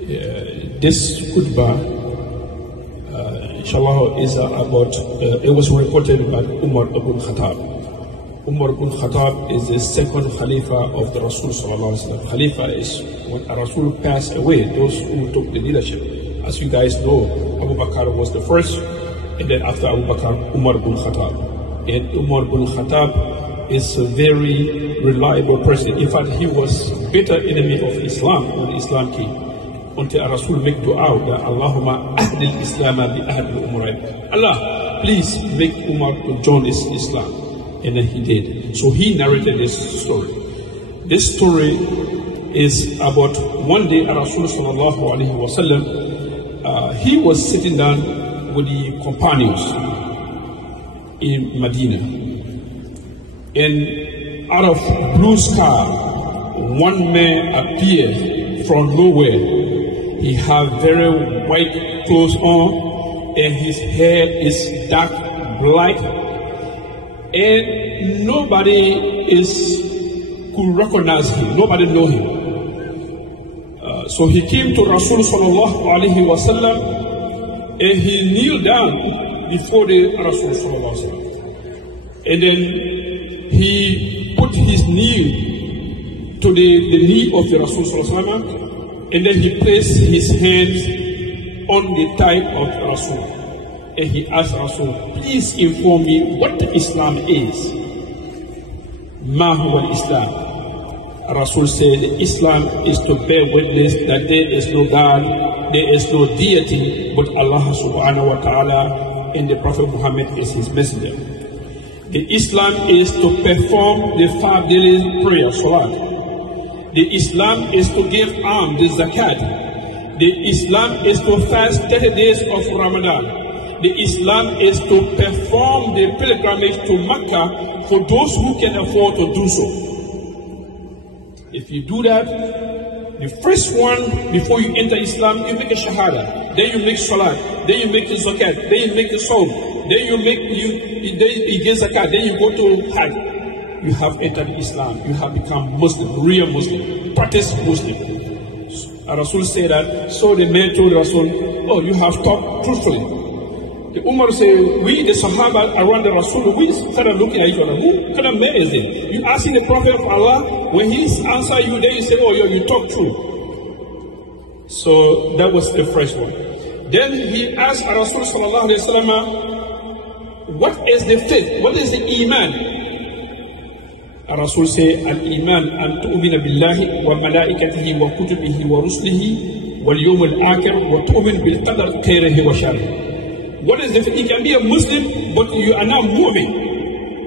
This khutbah, inshallah, is about, it was reported by Umar ibn Khattab. Umar ibn Khattab is the second Khalifa of the Rasul sallallahu alaihi wasallam. Khalifa is when a Rasul passed away, those who took the leadership. As you guys know, Abu Bakr was the first, and then after Abu Bakr, Umar ibn Khattab. And Umar ibn Khattab is a very reliable person. In fact, he was bitter enemy of Islam when Islam came. Until Rasul make dua that Allahumma ahdil Islam bi ahdil umrain. Allah, please make Umar to join this Islam. And then he did. So he narrated this story. This story is about one day Rasul sallallahu alaihi wasallam. He was sitting down with the companions in Medina. And out of blue sky, one man appeared from nowhere. He had very white clothes on, and his hair is dark black, and nobody could recognize him. Nobody know him. So he came to Rasul sallallahu alaihi wasallam, and he kneeled down before the Rasul sallallahu alaihi wasallam, and then he put his knee to the knee of the Rasul sallallahu alaihi wasallam. And then he placed his hands on the thigh of Rasul. And he asked Rasul, please inform me what Islam is. Ma huwa Islam? Rasul said, Islam is to bear witness that there is no God, there is no deity but Allah subhanahu wa ta'ala, and the Prophet Muhammad is his messenger. The Islam is to perform the 5 daily prayer, salat. The Islam is to give alms, the zakat. The Islam is to fast 30 days of Ramadan. The Islam is to perform the pilgrimage to Mecca for those who can afford to do so. If you do that, the first one, before you enter Islam, you make a shahada. Then you make salat. Then you make the zakat. Then you make the sawm. Then you give zakat. Then you go to Hajj. You have entered Islam. You have become Muslim, real Muslim, practice Muslim. Rasul said that. So the man told Rasul, oh, you have talked truthfully. The Umar said, we, the Sahaba around the Rasul, we started looking at each other. Who kind of man is it? You asking the Prophet of Allah, when he answer you, then you say, oh, you talk true. So that was the first one. Then he asked Rasul sallallahu alaihi wasallam, what is the faith? What is the iman? Rasul say, al-iman an tu'mina billahi wa malaikatihi wa kutubihi wa rusulihi wal yawm al-akhir wa tu'min bil qadar khairihi wa sharrihi. What is the faith? You can be a Muslim, but you are not mu'min.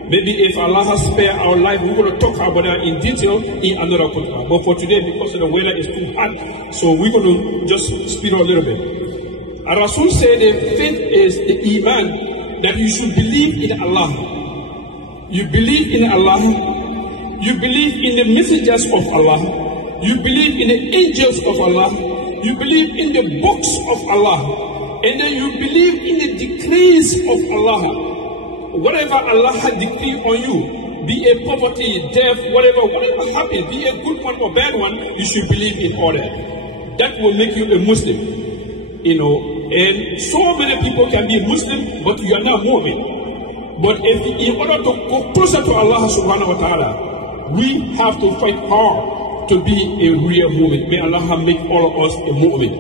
Maybe if Allah has spared our life, we're going to talk about that in detail in another khutbah. But for today, because the weather is too hot, so we're going to just speed up a little bit. Rasul said the faith is the iman, that you should believe in Allah. You believe in Allah. You believe in the messengers of Allah. You believe in the angels of Allah. You believe in the books of Allah. And then you believe in the decrees of Allah. Whatever Allah had decreed on you, be it poverty, death, whatever happens, be it good one or bad one, you should believe in all that. That will make you a Muslim. And so many people can be Muslim, but you are not Mu'min. But in order to go closer to Allah subhanahu wa ta'ala, we have to fight hard to be a real mu'min. May Allah make all of us a mu'min.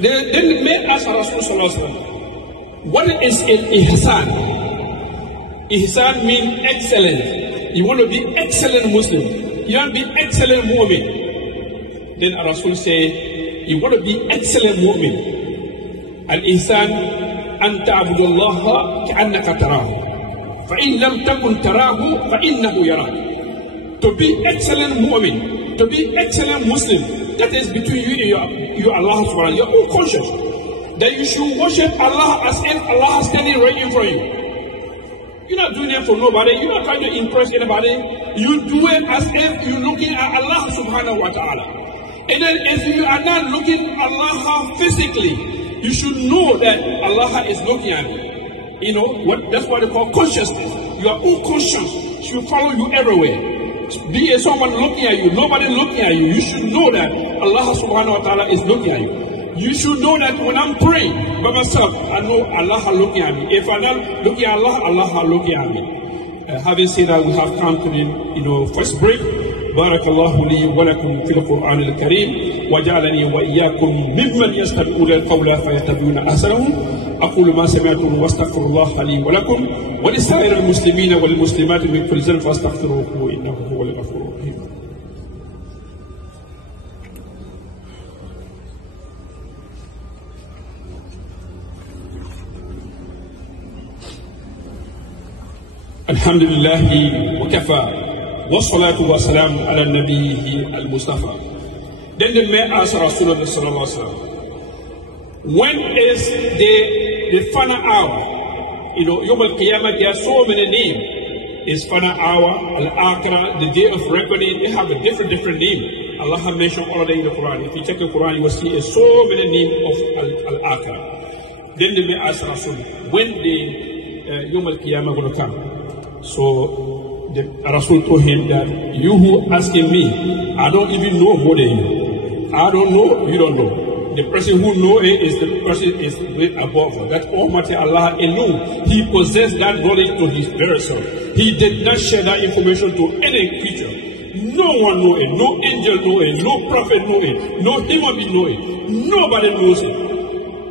Then the man asked Rasul, what is an ihsan? Ihsan means excellence. You want to be excellent Muslim. You want to be excellent mu'min. Then Rasul said, you want to be excellent mu'min. Al-ihsan an ta'budullaha ka'annaka tarahu. فَإِنْ لَمْ تَكُنْ تَرَاهُ فَإِنَّهُ يَرَاكَ. To be excellent mu'min, to be excellent Muslim, that is between you and your Allah subhanahu wa ta'ala, your own conscience. That you should worship Allah as if Allah is standing right in front of you. You're not doing it for nobody. You're not trying to impress anybody. You do it as if you're looking at Allah subhanahu wa ta'ala. And then if you are not looking at Allah physically, you should know that Allah is looking at you. That's what they call consciousness. Your own conscience should follow you everywhere. be someone looking at you, nobody looking at you. You should know that Allah subhanahu wa ta'ala is looking at you. You should know that when I'm praying by myself, I know Allah is looking at me. If I'm not looking at Allah, Allah is looking at me. Having said that, we have come to the first break. بارك الله لي ولكم في القرآن الكريم وجعلني وإياكم ممن يستمعون القول فيتبعون أحسنه. أقول ما سمعتم واستغفر الله لي ولكم ولسائر المسلمين والمسلمات من كل ذنب فاستغفروه إنه هو الغفور الرحيم. الحمد لله وكفى والصلاة والسلام على نبيه المصطفى. Then the man asked Rasulullah sallallahu alaihi wasallam, when is the final hour? Yom al-Qiyamah, there are so many names. It's final hour, al-Akhirah, the day of reckoning. They have a different name. Allah has mentioned all of them in the Quran. If you check the Quran, you will see so many names of al-Akhirah. Then the man asked Rasulullah, when the Yom al-Qiyamah going to come? So the Rasul told him that you who asking me, I don't even know more than you. I don't know, you don't know. The person who knows it is the person is way above. That Almighty Allah alone, He possessed that knowledge to His very self. He did not share that information to any creature. No one knows it. No angel knows it. No prophet knows it. No human being knows it. Nobody knows it.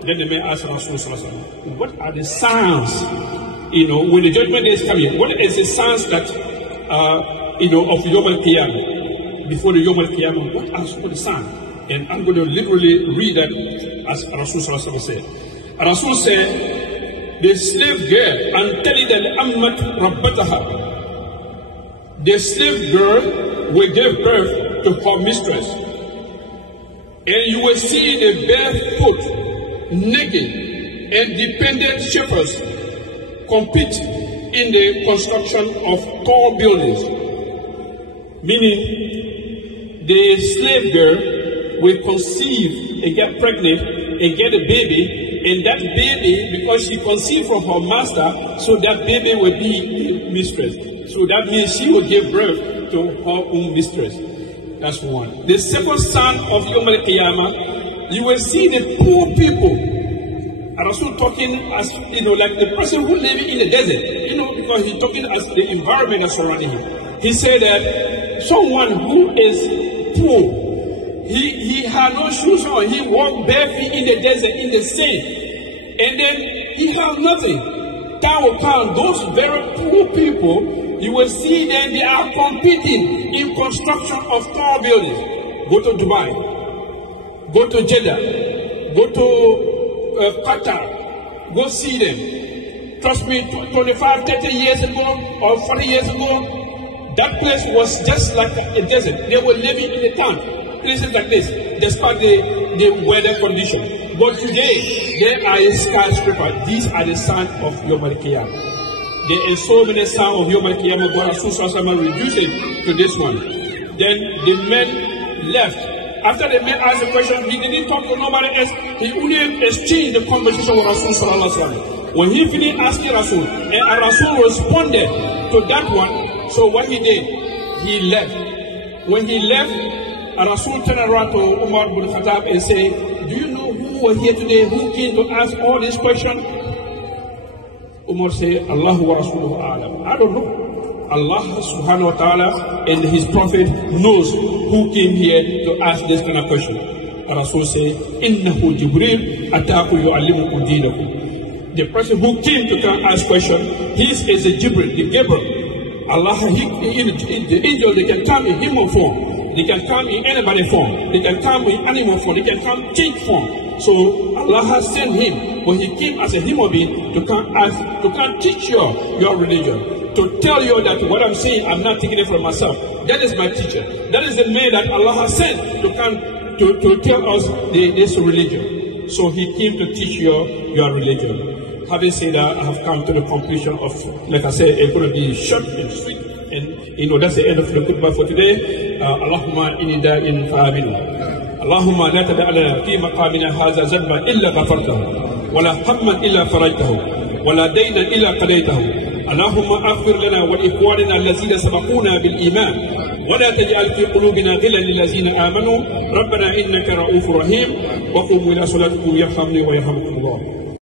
Then the man asked Rasul, what are the signs? When the judgment day is coming, what is the signs that of Yom al-Qiyamah? Before the Yom al-Qiyamah, what are the signs? And I'm going to literally read that as Rasul said. Rasul said, the slave girl, Antalida al-Ammat Rabbataha. The slave girl will give birth to her mistress. And you will see the barefoot, naked, and dependent shepherds compete in the construction of tall buildings. Meaning, the slave girl will conceive and get pregnant and get a baby, and that baby, because she conceived from her master, so that baby will be the mistress. So that means she will give birth to her own mistress. That's one. The second sign of Yom al-Qiyamah, you will see the poor people. Rasul talking as, like the person who lives in the desert, because he's talking as the environment that's surrounding him. He said that someone who is poor, he had no shoes on, he walked barefoot in the desert, in the sand, and then he has nothing. Time will come, those very poor people, you will see them, they are competing in construction of tall buildings. Go to Dubai, go to Jeddah, go to Qatar, go see them. Trust me, 25, 30 years ago or 40 years ago, that place was just like a desert. They were living in a town, places like this, despite the weather condition. But today, there are skyscrapers. These are the signs of Yom al-Qiyamah. There are so many signs of Yom al-Qiyamah, but Rasul reduced it to this one. Then the men left. After the man asked the question, he didn't talk to nobody else. He only exchanged the conversation with Rasul sallallahu alaihi wasallam. When he finished asking Rasul, and Rasul responded to that one, so what he did, he left. When he left, Rasul turned around to Umar bin Khattab and said, do you know who was here today, who came to ask all these questions? Umar said, Allahu wa Rasuluhu a'lam. I don't know. Allah subhanahu wa ta'ala and his prophet knows who came here to ask this kind of question. Rasul said, Innahu Jibril ataku yu'allimukum dinakum. The person who came to come ask question, this is a Jibril, the Gabriel. Allah, the angels, they can come in human form, they can come in anybody form, they can come in animal form, they can come change form. So Allah has sent him, but he came as a human being to come teach you your religion. To tell you that what I'm saying, I'm not taking it from myself. That is my teacher. That is the man that Allah has sent to come to tell us this religion. So he came to teach you your religion. Having said that, I have come to the conclusion of, like I said, it's going to be short and sweet. And that's the end of the khutbah for today. Allahumma inni da'in fa'aminu. Allahumma la tada'ala fi maqamina hadha zanban illa ghafartahu. Wa la hamman illa farajtahu. ولا دينا إلا قضيته. اللهم اغفر لنا ولإخواننا الذين سبقونا بالإيمان ولا تجعل في قلوبنا غلا للذين آمنوا ربنا إنك رؤوف رحيم. وقوموا إلى صلاتكم يرحمني ويرحمكم الله.